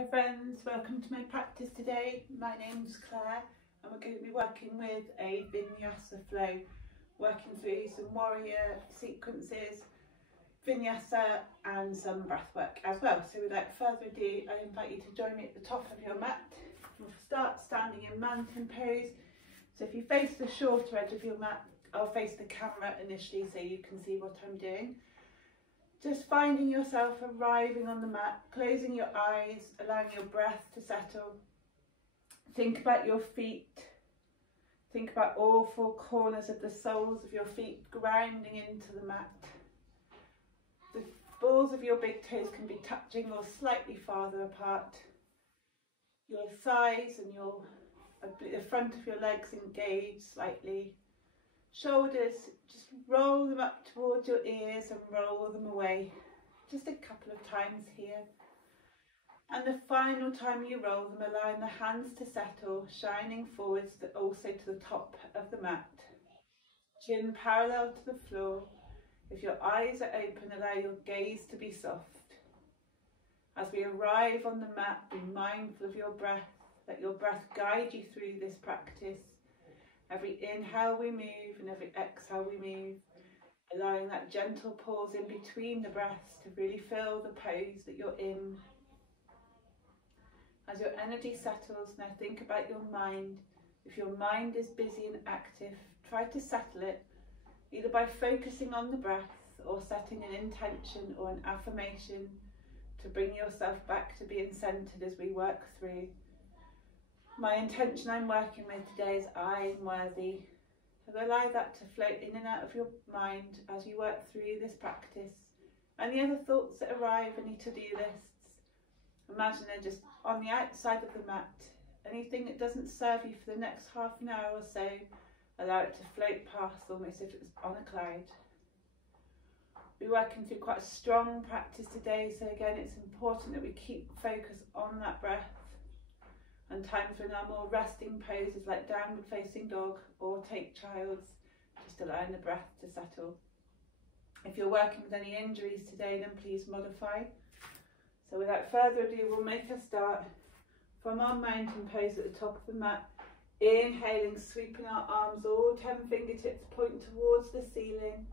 Hi friends, welcome to my practice today. My name's Claire and we're going to be working with a vinyasa flow, working through some warrior sequences, vinyasa and some breath work as well. So without further ado, I invite you to join me at the top of your mat. We'll start standing in mountain pose. So if you face the shorter edge of your mat, I'll face the camera initially so you can see what I'm doing. Just finding yourself arriving on the mat, closing your eyes, allowing your breath to settle. Think about your feet. Think about all four corners of the soles of your feet grounding into the mat. The balls of your big toes can be touching or slightly farther apart. Your thighs and the front of your legs engage slightly. Shoulders, just roll them up towards your ears and roll them away. Just a couple of times here. And the final time you roll them, allowing the hands to settle, shining forwards, but also to the top of the mat. Chin parallel to the floor. If your eyes are open, allow your gaze to be soft. As we arrive on the mat, be mindful of your breath. Let your breath guide you through this practice. Every inhale we move and every exhale we move, allowing that gentle pause in between the breaths to really feel the pose that you're in. As your energy settles, now think about your mind. If your mind is busy and active, try to settle it, either by focusing on the breath or setting an intention or an affirmation to bring yourself back to being centered as we work through. My intention I'm working with today is I'm worthy. So allow that to float in and out of your mind as you work through this practice. Any other thoughts that arrive, any to-do lists, imagine they're just on the outside of the mat. Anything that doesn't serve you for the next half an hour or so, allow it to float past almost if it was on a cloud. We're working through quite a strong practice today, so again it's important that we keep focus on that breath. And times when our more resting poses like downward facing dog or take child's, just allowing the breath to settle. If you're working with any injuries today, then please modify. So without further ado, we'll make a start from our mountain pose at the top of the mat. Inhaling, sweeping our arms, all 10 fingertips point towards the ceiling.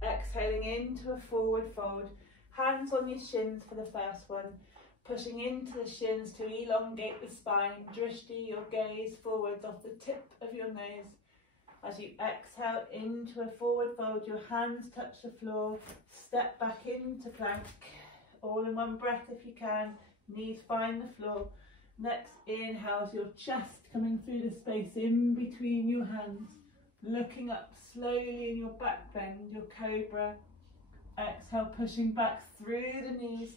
Exhaling into a forward fold. Hands on your shins for the first one. Pushing into the shins to elongate the spine, drishti your gaze forwards off the tip of your nose. As you exhale into a forward fold, your hands touch the floor, step back into plank, all in one breath if you can, knees find the floor. Next inhale is your chest coming through the space in between your hands, looking up slowly in your back bend, your cobra. Exhale, pushing back through the knees,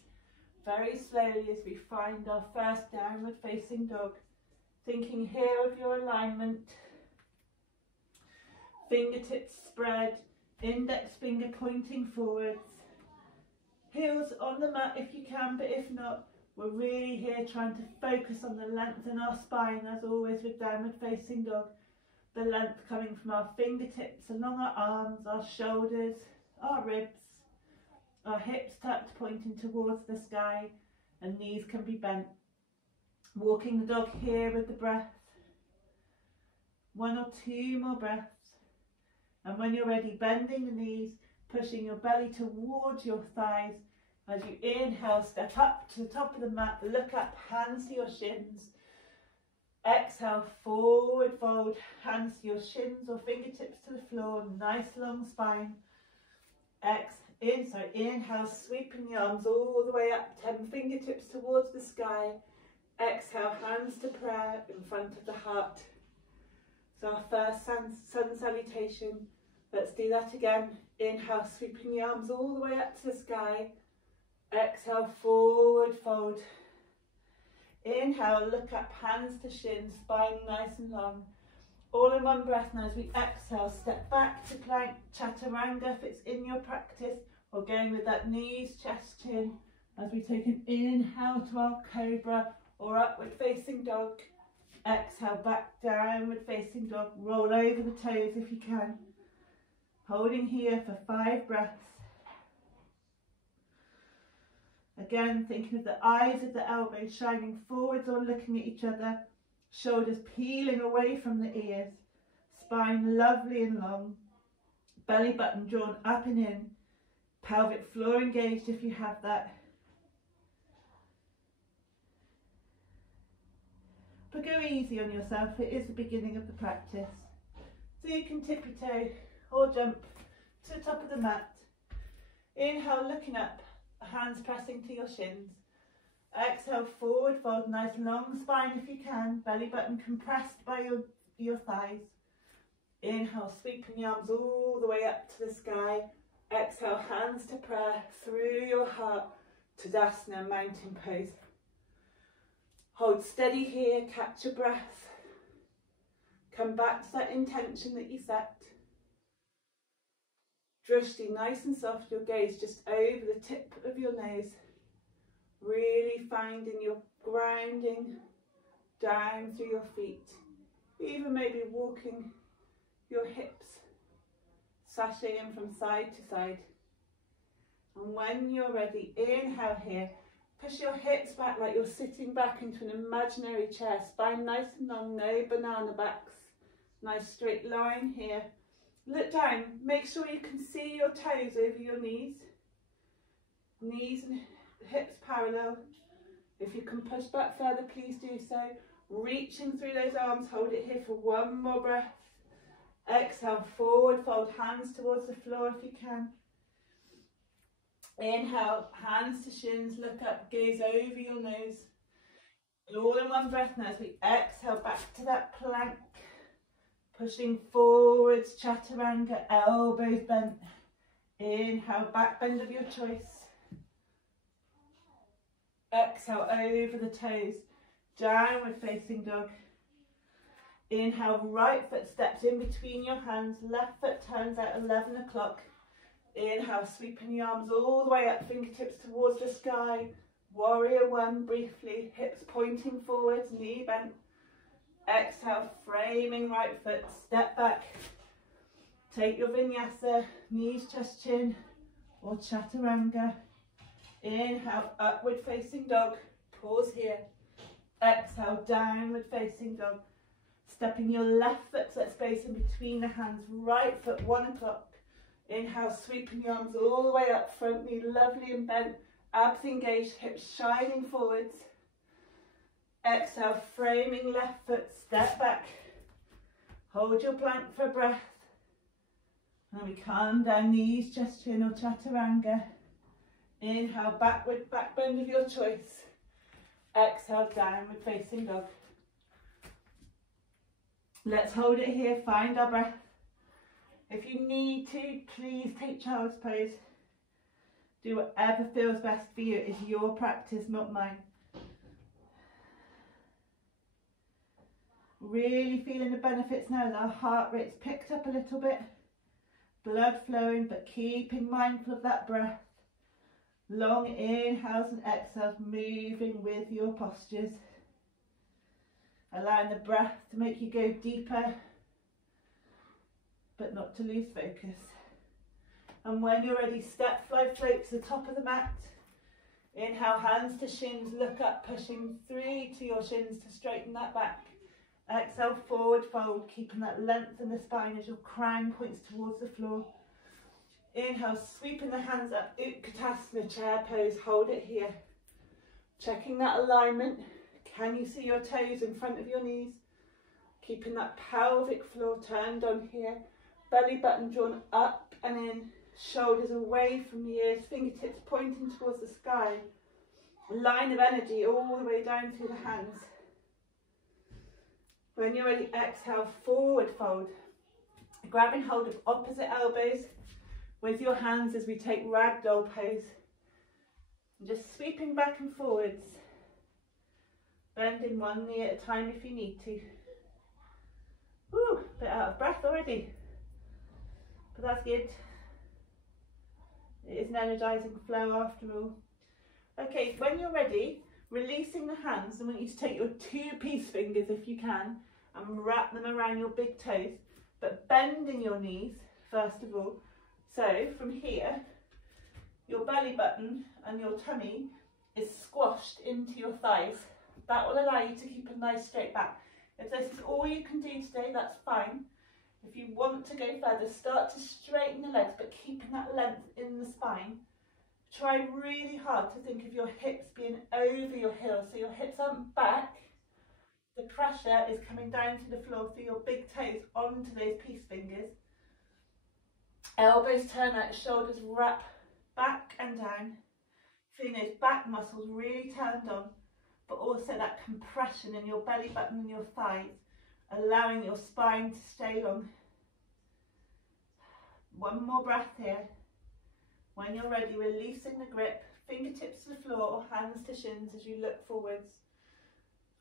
very slowly as we find our first downward facing dog. Thinking here of your alignment. Fingertips spread, index finger pointing forwards. Heels on the mat if you can, but if not, we're really here trying to focus on the length in our spine, as always with downward facing dog. The length coming from our fingertips along our arms, our shoulders, our ribs. Our hips tucked, pointing towards the sky, and knees can be bent. Walking the dog here with the breath. 1 or 2 more breaths. And when you're ready, bending the knees, pushing your belly towards your thighs. As you inhale, step up to the top of the mat, look up, hands to your shins. Exhale, forward fold, hands to your shins or fingertips to the floor, nice long spine. Inhale, sweeping the arms all the way up, 10 fingertips towards the sky. Exhale, hands to prayer in front of the heart. So our first sun salutation. Let's do that again. Inhale, sweeping the arms all the way up to the sky. Exhale, forward fold. Inhale, look up, hands to shins, spine nice and long. All in one breath now as we exhale, step back to plank, chaturanga if it's in your practice, or going with that knees, chest, chin, as we take an inhale to our cobra or upward facing dog. Exhale, back downward facing dog, roll over the toes if you can. Holding here for 5 breaths. Again, thinking of the eyes of the elbows shining forwards or looking at each other, shoulders peeling away from the ears, spine lovely and long, belly button drawn up and in, pelvic floor engaged if you have that. But go easy on yourself, it is the beginning of the practice. So you can tippy toe or jump to the top of the mat. Inhale, looking up, hands pressing to your shins. Exhale, forward fold, nice long spine if you can, belly button compressed by your thighs. Inhale, sweeping the arms all the way up to the sky. Exhale, hands to prayer through your heart, Tadasana, mountain pose. Hold steady here, catch your breath. Come back to that intention that you set. Drishti, nice and soft, your gaze just over the tip of your nose. Really finding your grounding down through your feet. Even maybe walking your hips, sashaying from side to side. And when you're ready, inhale here. Push your hips back like you're sitting back into an imaginary chair. Spine nice and long, no banana backs. Nice straight line here. Look down, make sure you can see your toes over your knees. Knees and hips parallel. If you can push back further, please do so. Reaching through those arms, hold it here for one more breath. Exhale, forward fold, hands towards the floor if you can. Inhale, hands to shins, look up, gaze over your nose. All in one breath now as we exhale back to that plank. Pushing forwards, chaturanga, elbows bent. Inhale, back bend of your choice. Exhale, over the toes, downward facing dog. Inhale, right foot steps in between your hands, left foot turns out 11 o'clock. Inhale, sweeping the arms all the way up, fingertips towards the sky. Warrior one, briefly, hips pointing forwards, knee bent. Exhale, framing right foot, step back. Take your vinyasa, knees, chest, chin, or chaturanga. Inhale, upward facing dog, pause here. Exhale, downward facing dog. Stepping your left foot to that space in between the hands, right foot 1 o'clock. Inhale, sweeping the arms all the way up, front knee lovely and bent, abs engaged, hips shining forwards. Exhale, framing left foot, step back. Hold your plank for breath. And we calm down, knees, chest, chin or chaturanga. Inhale, backward, back bend of your choice. Exhale, downward facing dog. Let's hold it here, find our breath. If you need to, please take child's pose. Do whatever feels best for you. It's your practice, not mine. Really feeling the benefits now as our heart rate's picked up a little bit. Blood flowing, but keeping mindful of that breath. Long inhales and exhales, moving with your postures. Allowing the breath to make you go deeper, but not to lose focus. And when you're ready, step, fly, float to the top of the mat. Inhale, hands to shins, look up, pushing through to your shins to straighten that back. Exhale, forward fold, keeping that length in the spine as your crown points towards the floor. Inhale, sweeping the hands up, Utkatasana, chair pose, hold it here. Checking that alignment. Can you see your toes in front of your knees? Keeping that pelvic floor turned on here. Belly button drawn up and in. Shoulders away from the ears. Fingertips pointing towards the sky. Line of energy all the way down through the hands. When you're ready, exhale, forward fold. Grabbing hold of opposite elbows with your hands as we take ragdoll pose. And just sweeping back and forwards. Bending one knee at a time if you need to. Woo, a bit out of breath already. But that's good. It is an energising flow after all. Okay, when you're ready, releasing the hands, I want you to take your 2 peace fingers if you can and wrap them around your big toes, but bending your knees first of all. So from here, your belly button and your tummy is squashed into your thighs. That will allow you to keep a nice straight back. If this is all you can do today, that's fine. If you want to go further, start to straighten the legs, but keeping that length in the spine. Try really hard to think of your hips being over your heels, so your hips aren't back. The pressure is coming down to the floor through your big toes onto those peace fingers. Elbows turn out, shoulders wrap back and down. Feeling those back muscles really turned on, but also that compression in your belly button and your thighs, allowing your spine to stay long. One more breath here. When you're ready, releasing the grip, fingertips to the floor or hands to shins as you look forwards.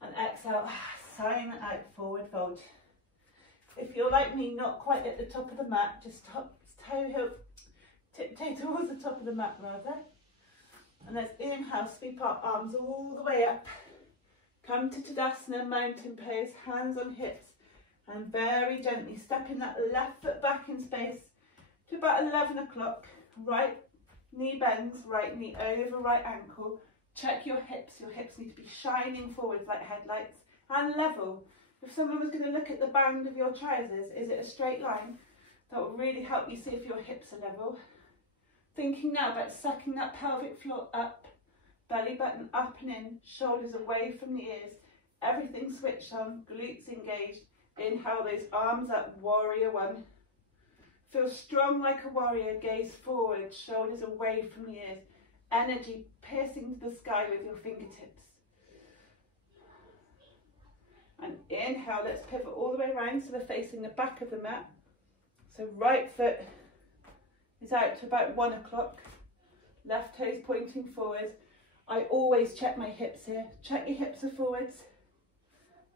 And exhale, sign out, forward fold. If you're like me, not quite at the top of the mat, just tiptoe towards the top of the mat rather. And let's inhale, sweep our arms all the way up. Come to Tadasana, mountain pose, hands on hips, and very gently stepping that left foot back in space to about 11 o'clock. Right knee bends, right knee over right ankle. Check your hips need to be shining forwards like headlights and level. If someone was going to look at the band of your trousers, is it a straight line? That will really help you see if your hips are level. Thinking now about sucking that pelvic floor up, belly button up and in, shoulders away from the ears, everything switched on, glutes engaged. Inhale those arms up, warrior one. Feel strong like a warrior, gaze forward, shoulders away from the ears. Energy piercing to the sky with your fingertips. And inhale, let's pivot all the way around so we're facing the back of the mat. So right foot is out to about 1 o'clock. Left toes pointing forwards. I always check my hips here. Check your hips are forwards.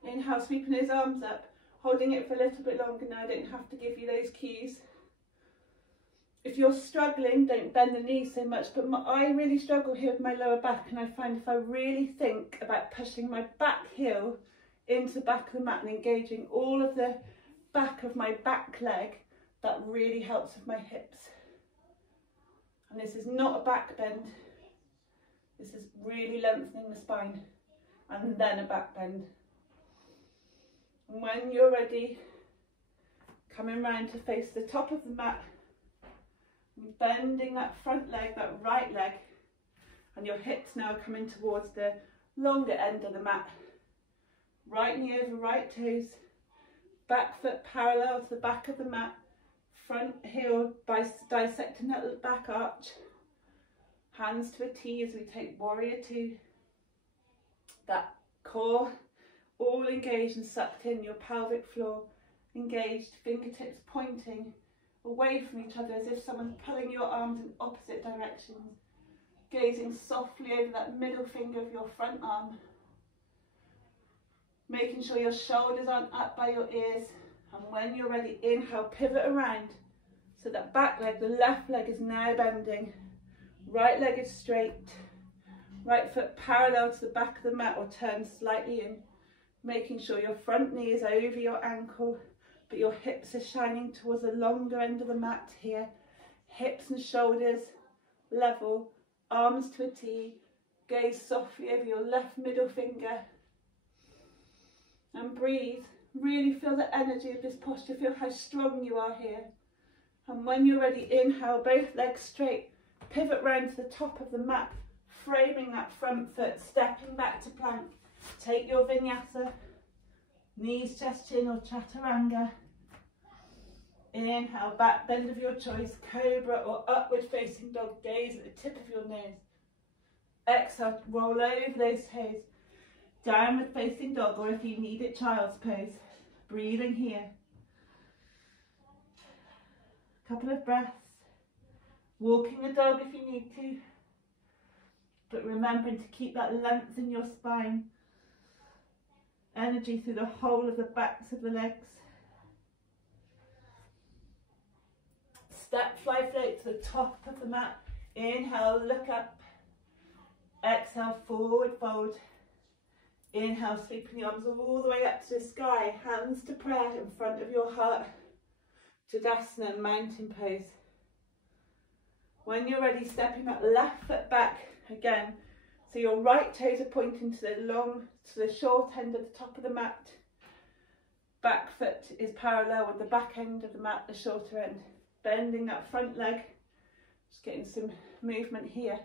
Inhale, sweeping those arms up. Holding it for a little bit longer now. I don't have to give you those cues. If you're struggling, don't bend the knees so much, but I really struggle here with my lower back, and I find if I really think about pushing my back heel into the back of the mat and engaging all of the back of my back leg, that really helps with my hips. And this is not a back bend, this is really lengthening the spine, and then a back bend. And when you're ready, coming round to face the top of the mat, bending that front leg, that right leg, and your hips now coming towards the longer end of the mat. Right knee over right toes, back foot parallel to the back of the mat, front heel dissecting that back arch, hands to a T as we take warrior two. That core all engaged and sucked in, your pelvic floor engaged, fingertips pointing away from each other as if someone's pulling your arms in opposite directions, gazing softly over that middle finger of your front arm, making sure your shoulders aren't up by your ears. And when you're ready, inhale, pivot around so that back leg, the left leg is now bending, right leg is straight, right foot parallel to the back of the mat or turn slightly in, making sure your front knee is over your ankle, but your hips are shining towards the longer end of the mat here. Hips and shoulders level, arms to a T, gaze softly over your left middle finger. And breathe, really feel the energy of this posture, feel how strong you are here. And when you're ready, inhale, both legs straight, pivot round to the top of the mat, framing that front foot, stepping back to plank. Take your vinyasa, knees, chest, chin or chaturanga. Inhale, back bend of your choice, cobra or upward facing dog, gaze at the tip of your nose. Exhale, roll over those toes, downward facing dog, or if you need it, child's pose. Breathing here. Couple of breaths. Walking the dog if you need to, but remembering to keep that length in your spine. Energy through the whole of the backs of the legs. Step, fly, float to the top of the mat. Inhale, look up. Exhale, forward fold. Inhale, sweeping the arms all the way up to the sky. Hands to prayer in front of your heart. Tadasana, mountain pose. When you're ready, stepping that left foot back. Again, So your right toes are pointing to the short end of the top of the mat. Back foot is parallel with the back end of the mat, the shorter end. Bending that front leg, just getting some movement here.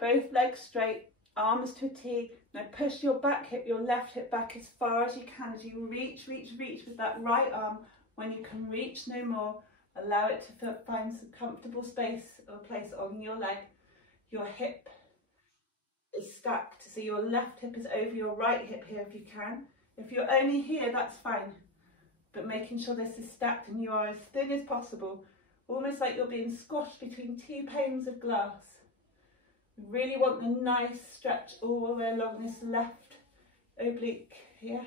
Both legs straight, arms to a T. Now push your back hip, your left hip back as far as you can as you reach with that right arm. When you can reach no more, allow it to find some comfortable space or place on your leg. Your hip is stacked, so your left hip is over your right hip here if you can. If you're only here, that's fine. But making sure this is stacked and you are as thin as possible, almost like you're being squashed between two panes of glass. We really want the nice stretch all the way along this left oblique here.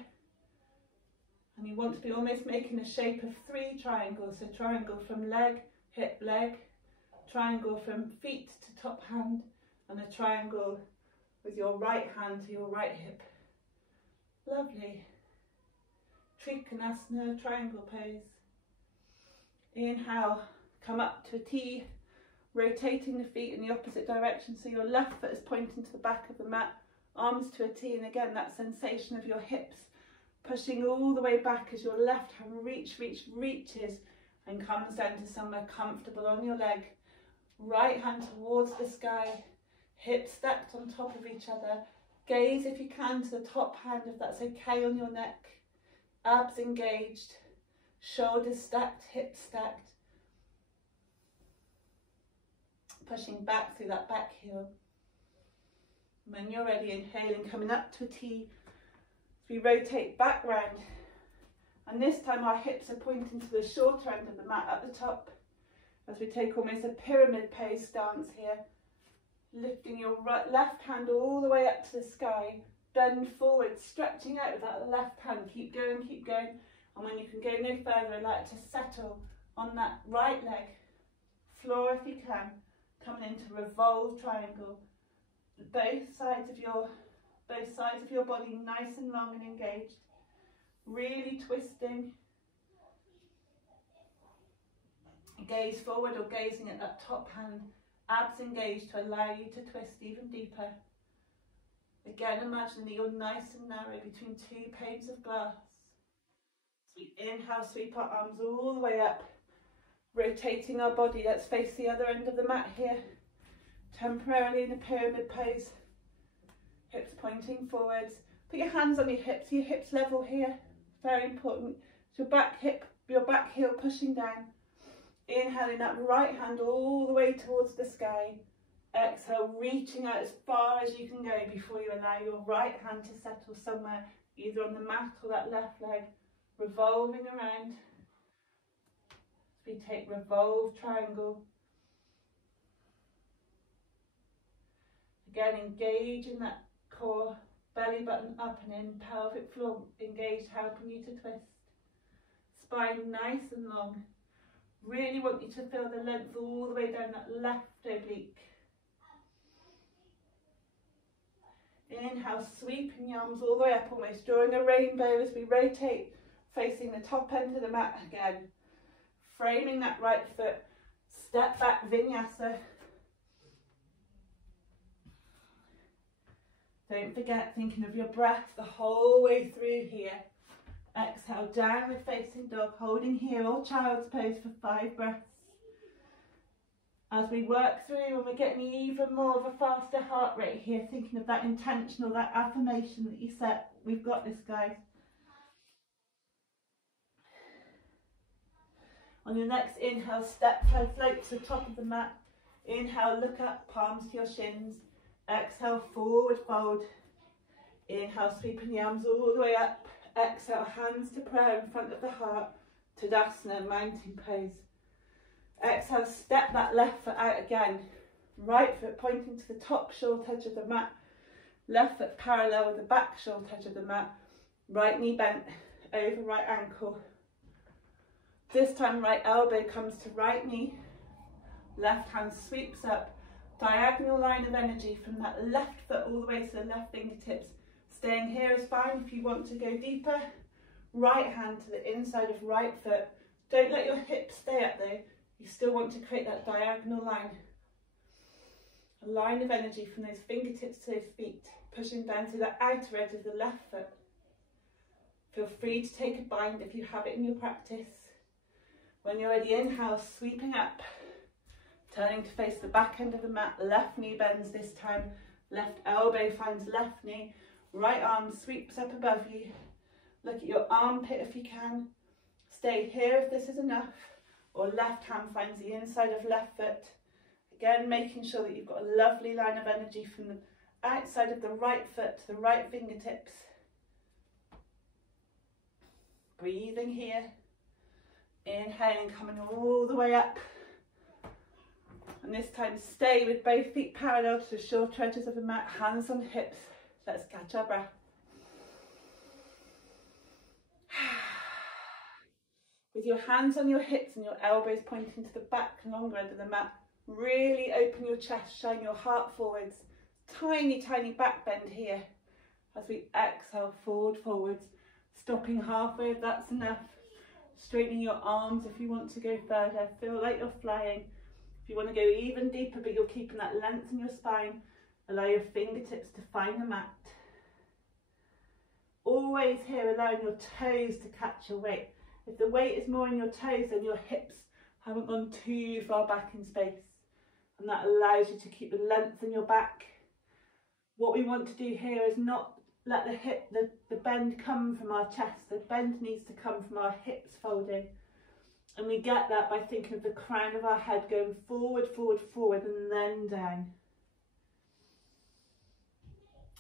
And you want to be almost making a shape of 3 triangles. So triangle from leg, hip, leg, triangle from feet to top hand, and a triangle with your right hand to your right hip. Lovely. Trikonasana, triangle pose. Inhale, come up to a T, rotating the feet in the opposite direction, so your left foot is pointing to the back of the mat, arms to a T, and again that sensation of your hips pushing all the way back as your left hand reaches and comes down to somewhere comfortable on your leg. Right hand towards the sky, hips stacked on top of each other. Gaze if you can to the top hand if that's okay on your neck. Abs engaged, shoulders stacked, hips stacked. Pushing back through that back heel. When you're ready, inhaling, coming up to a T. We rotate back round, and this time our hips are pointing to the shorter end of the mat at the top as we take almost a pyramid pose stance here, lifting your left hand all the way up to the sky, bend forward, stretching out with that left hand, keep going, and when you can go no further, allow it to settle on that right leg, floor if you can, coming into revolve triangle, both sides of your body nice and long and engaged, really twisting. Gaze forward or gazing at that top hand, abs engaged to allow you to twist even deeper. Again, imagine that you're nice and narrow between 2 panes of glass. We inhale, sweep our arms all the way up, rotating our body. Let's face the other end of the mat here, temporarily in a pyramid pose. Hips pointing forwards. Put your hands on your hips level here. Very important. So your back heel pushing down. Inhaling that right hand all the way towards the sky. Exhale, reaching out as far as you can go before you allow your right hand to settle somewhere, either on the mat or that left leg. Revolving around. We take revolve triangle. Again, engage in that core, belly button up and in, pelvic floor engaged, helping you to twist. Spine nice and long. Really want you to feel the length all the way down that left oblique. Inhale, sweeping the arms all the way up, almost drawing a rainbow as we rotate, facing the top end of the mat again. Framing that right foot, step back vinyasa. Don't forget thinking of your breath the whole way through here. Exhale, downward facing dog, holding here or child's pose for 5 breaths. As we work through and we're getting even more of a faster heart rate here, thinking of that intentional, that affirmation that you set. We've got this, guys. On your next inhale, step, float to the top of the mat. Inhale, look up, palms to your shins. Exhale, forward fold. Inhale, sweeping the arms all the way up. Exhale, hands to prayer in front of the heart. Tadasana, mountain pose. Exhale, step that left foot out again. Right foot pointing to the top short edge of the mat. Left foot parallel with the back short edge of the mat. Right knee bent over right ankle. This time right elbow comes to right knee. Left hand sweeps up. Diagonal line of energy from that left foot all the way to the left fingertips. Staying here is fine if you want to go deeper. Right hand to the inside of right foot. Don't let your hips stay up though. You still want to create that diagonal line. A line of energy from those fingertips to those feet, pushing down to the outer edge of the left foot. Feel free to take a bind if you have it in your practice. When you're ready, inhale, sweeping up, turning to face the back end of the mat. Left knee bends this time, left elbow finds left knee, right arm sweeps up above you. Look at your armpit if you can. Stay here if this is enough, or left hand finds the inside of left foot. Again, making sure that you've got a lovely line of energy from the outside of the right foot to the right fingertips. Breathing here. Inhaling, coming all the way up. And this time stay with both feet parallel to the short edges of the mat, hands on hips. Let's catch our breath. With your hands on your hips and your elbows pointing to the back and longer end of the mat, really open your chest, shine your heart forwards. Tiny, tiny back bend here as we exhale, forwards. Stopping halfway if that's enough. Straightening your arms if you want to go further. Feel like you're flying. If you want to go even deeper but you're keeping that length in your spine, allow your fingertips to find the mat. Always here allowing your toes to catch your weight. If the weight is more in your toes, then your hips haven't gone too far back in space. And that allows you to keep the length in your back. What we want to do here is not let the bend come from our chest. The bend needs to come from our hips folding. And we get that by thinking of the crown of our head going forward, and then down.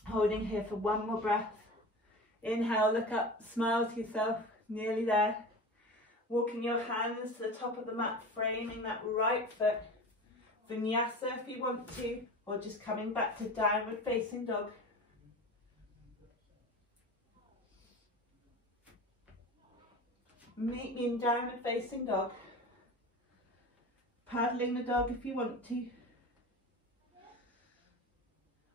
Holding here for one more breath. Inhale, look up, smile to yourself, nearly there. Walking your hands to the top of the mat, framing that right foot. Vinyasa if you want to, or just coming back to downward facing dog. Meet me in downward facing dog. Paddling the dog if you want to.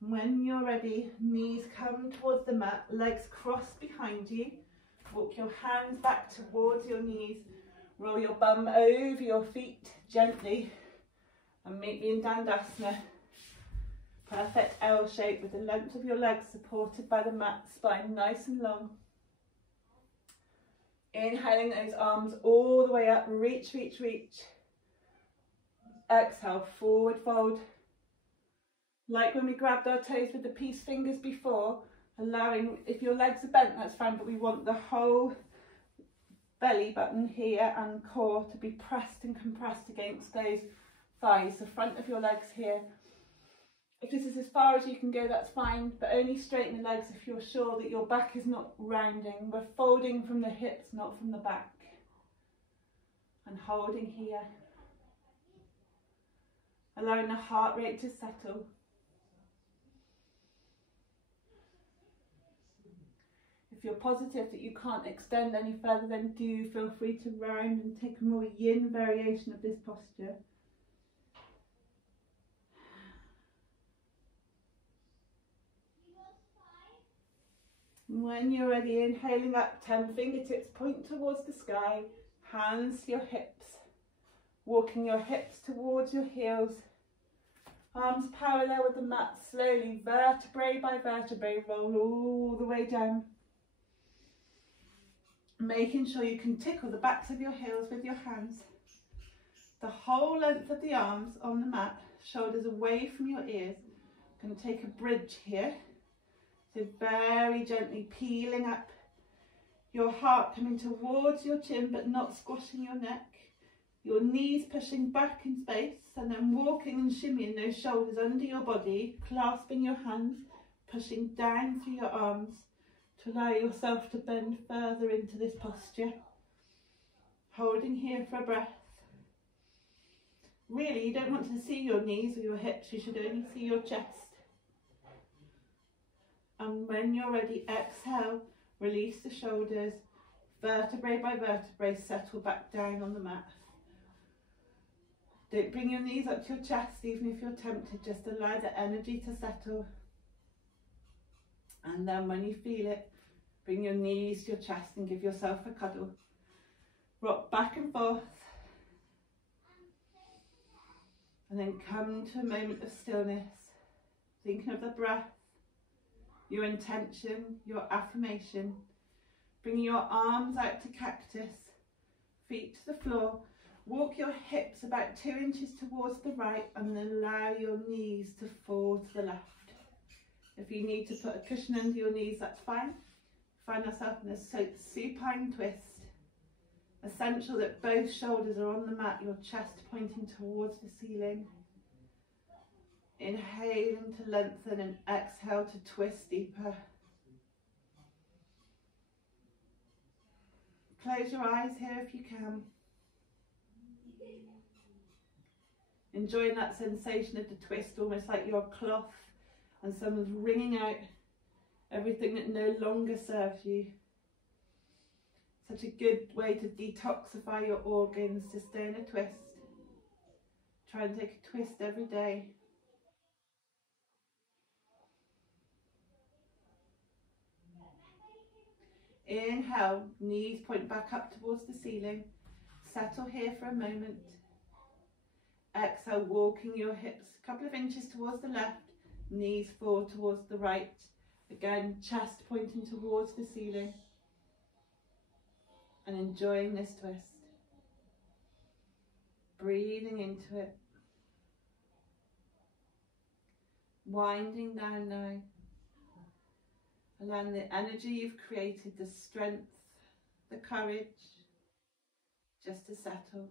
When you're ready, knees come towards the mat, legs crossed behind you. Walk your hands back towards your knees. Roll your bum over your feet gently. And meet me in Dandasana. Perfect L shape with the length of your legs supported by the mat, spine nice and long. Inhaling those arms all the way up, reach. Exhale, forward fold. Like when we grabbed our toes with the peace fingers before, allowing, if your legs are bent, that's fine, but we want the whole belly button here and core to be pressed and compressed against those thighs, the front of your legs here. If this is as far as you can go, that's fine, but only straighten the legs if you're sure that your back is not rounding. We're folding from the hips, not from the back. And holding here. Allowing the heart rate to settle. If you're positive that you can't extend any further, then do feel free to round and take a more yin variation of this posture. When you're ready, inhaling up, 10 fingertips point towards the sky, hands to your hips, walking your hips towards your heels, arms parallel with the mat, slowly, vertebrae by vertebrae, roll all the way down. Making sure you can tickle the backs of your heels with your hands. The whole length of the arms on the mat, shoulders away from your ears. Going to take a bridge here. So very gently peeling up, your heart coming towards your chin but not squashing your neck, your knees pushing back in space, and then walking and shimmying those shoulders under your body, clasping your hands, pushing down through your arms to allow yourself to bend further into this posture. Holding here for a breath. Really, you don't want to see your knees or your hips, you should only see your chest. And when you're ready, exhale, release the shoulders, vertebrae by vertebrae, settle back down on the mat. Don't bring your knees up to your chest, even if you're tempted, just allow the energy to settle. And then when you feel it, bring your knees to your chest and give yourself a cuddle. Rock back and forth. And then come to a moment of stillness, thinking of the breath, your intention, your affirmation. Bringing your arms out to cactus, feet to the floor. Walk your hips about 2 inches towards the right and allow your knees to fall to the left. If you need to put a cushion under your knees, that's fine. Find yourself in a supine twist. Essential that both shoulders are on the mat, your chest pointing towards the ceiling. Inhaling to lengthen and exhale to twist deeper. Close your eyes here if you can. Enjoying that sensation of the twist, almost like you're a cloth and someone's wringing out everything that no longer serves you. Such a good way to detoxify your organs, to stay in a twist. Try and take a twist every day. Inhale, knees point back up towards the ceiling. Settle here for a moment. Exhale, walking your hips a couple of inches towards the left, knees fall towards the right. Again, chest pointing towards the ceiling. And enjoying this twist. Breathing into it. Winding down now. Allowing the energy you've created, the strength, the courage, just to settle.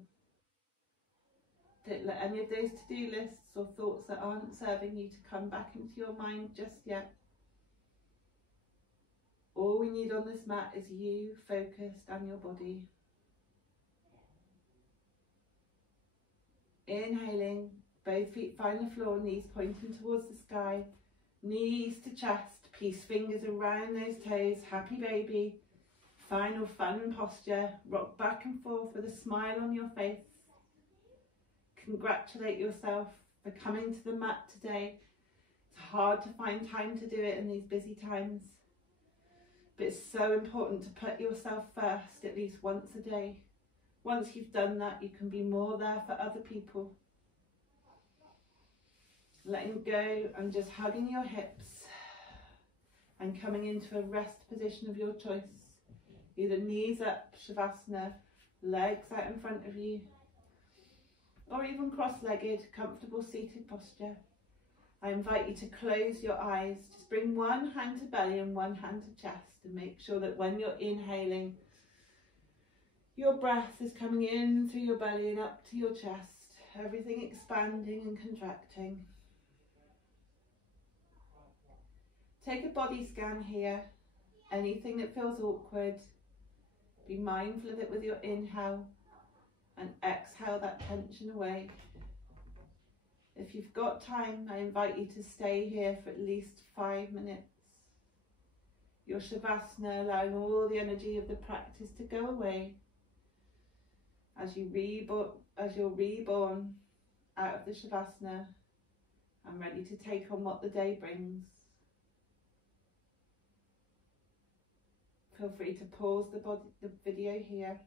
Don't let any of those to-do lists or thoughts that aren't serving you to come back into your mind just yet. All we need on this mat is you focused and your body. Inhaling, both feet find the floor, knees pointing towards the sky, knees to chest, peace fingers around those toes, happy baby. Final fun posture, rock back and forth with a smile on your face. Congratulate yourself for coming to the mat today. It's hard to find time to do it in these busy times. But it's so important to put yourself first at least once a day. Once you've done that, you can be more there for other people. Letting go and just hugging your hips and coming into a rest position of your choice. Either knees up, Shavasana, legs out in front of you, or even cross-legged, comfortable seated posture. I invite you to close your eyes. Just bring one hand to belly and one hand to chest, and make sure that when you're inhaling, your breath is coming in through your belly and up to your chest, everything expanding and contracting. Take a body scan here. Anything that feels awkward, be mindful of it with your inhale, and exhale that tension away. If you've got time, I invite you to stay here for at least 5 minutes. Your Shavasana, allowing all the energy of the practice to go away as you're reborn out of the Shavasana and ready to take on what the day brings. Feel free to pause the video here.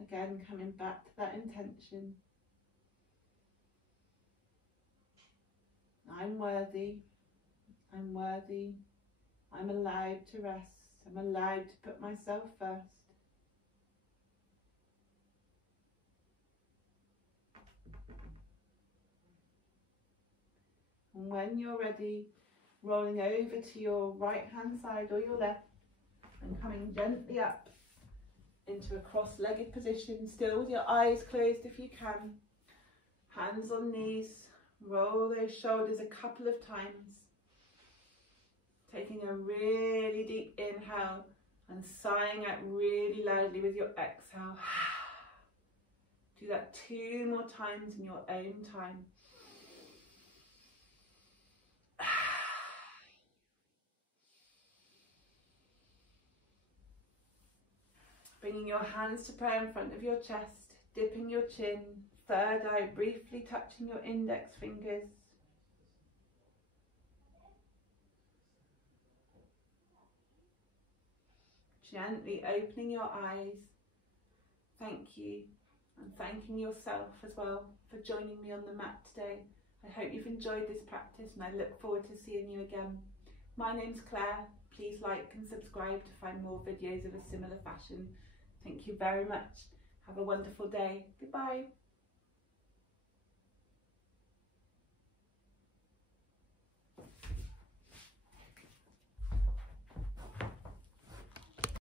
Again, coming back to that intention. I'm worthy. I'm worthy. I'm allowed to rest. I'm allowed to put myself first. And when you're ready, rolling over to your right hand side or your left and coming gently up into a cross-legged position, still with your eyes closed if you can. Hands on knees, roll those shoulders a couple of times. Taking a really deep inhale and sighing out really loudly with your exhale. Do that 2 more times in your own time. Bringing your hands to prayer in front of your chest, dipping your chin, third eye briefly touching your index fingers. Gently opening your eyes. Thank you, and thanking yourself as well for joining me on the mat today. I hope you've enjoyed this practice and I look forward to seeing you again. My name's Claire. Please like and subscribe to find more videos of a similar fashion. Thank you very much. Have a wonderful day. Goodbye.